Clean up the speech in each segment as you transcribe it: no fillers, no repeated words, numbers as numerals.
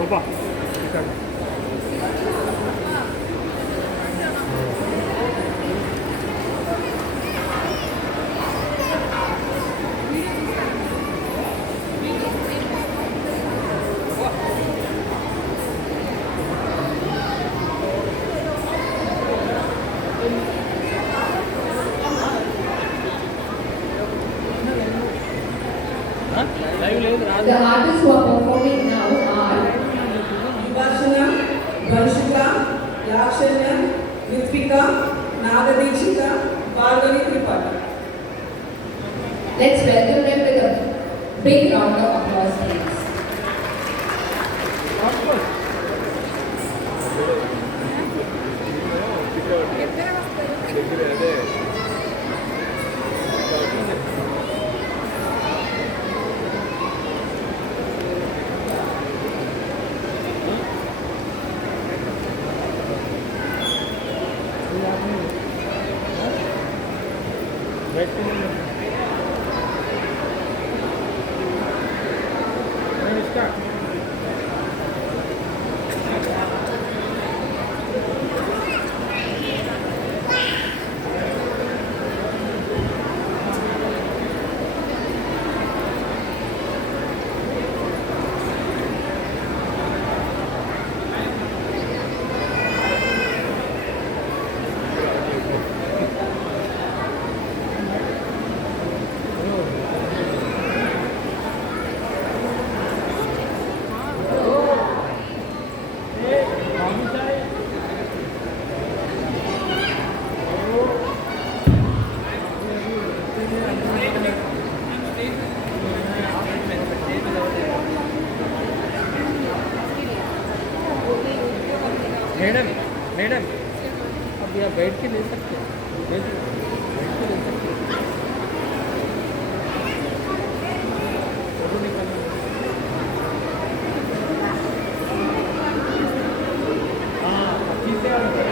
오빠. The artists who are performing now are Vibhashana, Vanshika, Lakshanya, Ritvika, Nagadishika, Bhargavi Tripathi. Let's welcome them with a big round of applause, please. Madam madam अब यहाँ बैठ के ले सकते हैं बैठ के ले सकते हैं फोटो निकालना हाँ ठीक है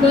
The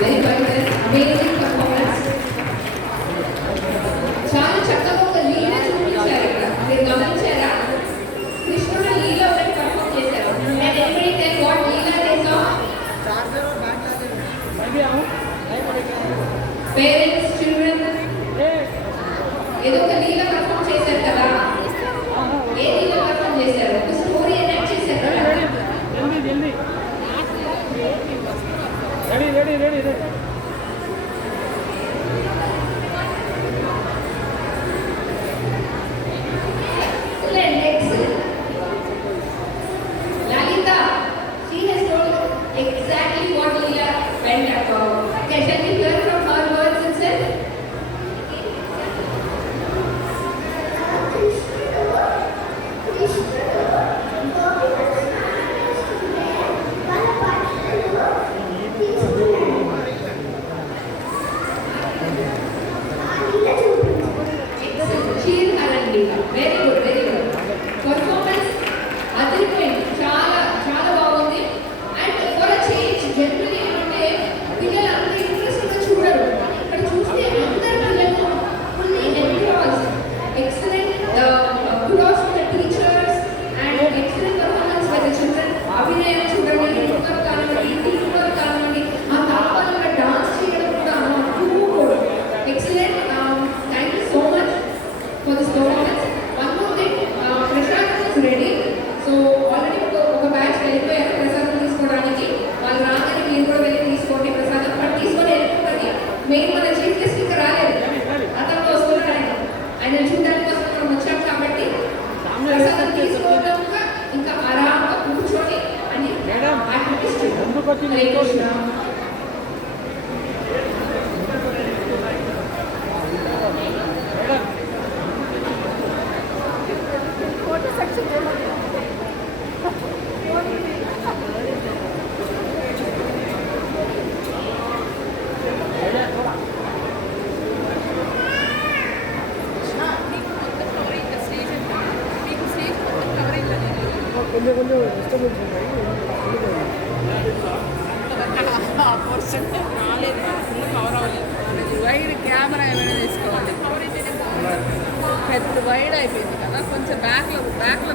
Very well, amazing performance. చాలా చక్కగా ఒక లీల చూపించారు ఇక్కడ. మీరు గమనించారా? కృష్ణుడు లీల ఒకటి పర్ఫామ్ చేశారు. And everybody tell what Leela they saw? Parents, children. ఏదో ఒక లీల పర్ఫామ్ చేశారు కదా. ఏ లీల పర్ఫామ్ చేశారు? ఒక స్టోరీ ఎనాక్ట్ చేశారు కదా. Ready Next, Lalita, she has told exactly what Leela went about. Can we hear from her words itself? She is Haran Leela. Very good, very good. Performance అదిరిపోయింది. చాలా బాగుంది. And for a change generally ఏంటంటే పిల్లలు అంత ఇంట్రెస్ట్గా చూడరు. ఇక్కడ చూస్తే అందరు పిల్లలు fully enjoys. Excellent kudos to the teachers and excellent performance by the children. అభినయం చూడండి, లుక్ కానివ్వండి, టీమ్ వర్క్ కానివ్వండి, ఆ తాళాలుగా డాన్స్ చేయడం కూడా excellent. Thank you so much for this performance. One more thing, Prashant is ready. So already ఒక బ్యాచ్ వెళ్ళిపోయారు ప్రసాదం తీసుకోవడానికి. వాళ్ళు రాగానే మీరు కూడా వెళ్ళి తీసుకోండి ప్రసాదం. బట్ తీసుకొని వెళ్ళిపోకండి. మెయిన్ మన చీఫ్ గెస్ట్ ఇంకా రాలేదు. అతను వస్తున్నాడు ఆయన చూడడానికి కోసం మనం వచ్చాం కాబట్టి ప్రసాదం తీసుకోవడం ఇంకా ఆరాంగా కూర్చొని అని యాక్టివిటీస్ చేద్దాం. హరే కృష్ణ. కొంచెం డిస్టర్బెన్స్ ఉన్నాయి. ఆ పోర్షన్ రాలేదు, ఫుల్ కవర్ అవ్వలేదు. వైడ్ కెమెరా ఏమైనా తీసుకోవాలి. పెద్ద వైడ్ అయిపోయింది కదా, కొంచెం బ్యాక్లో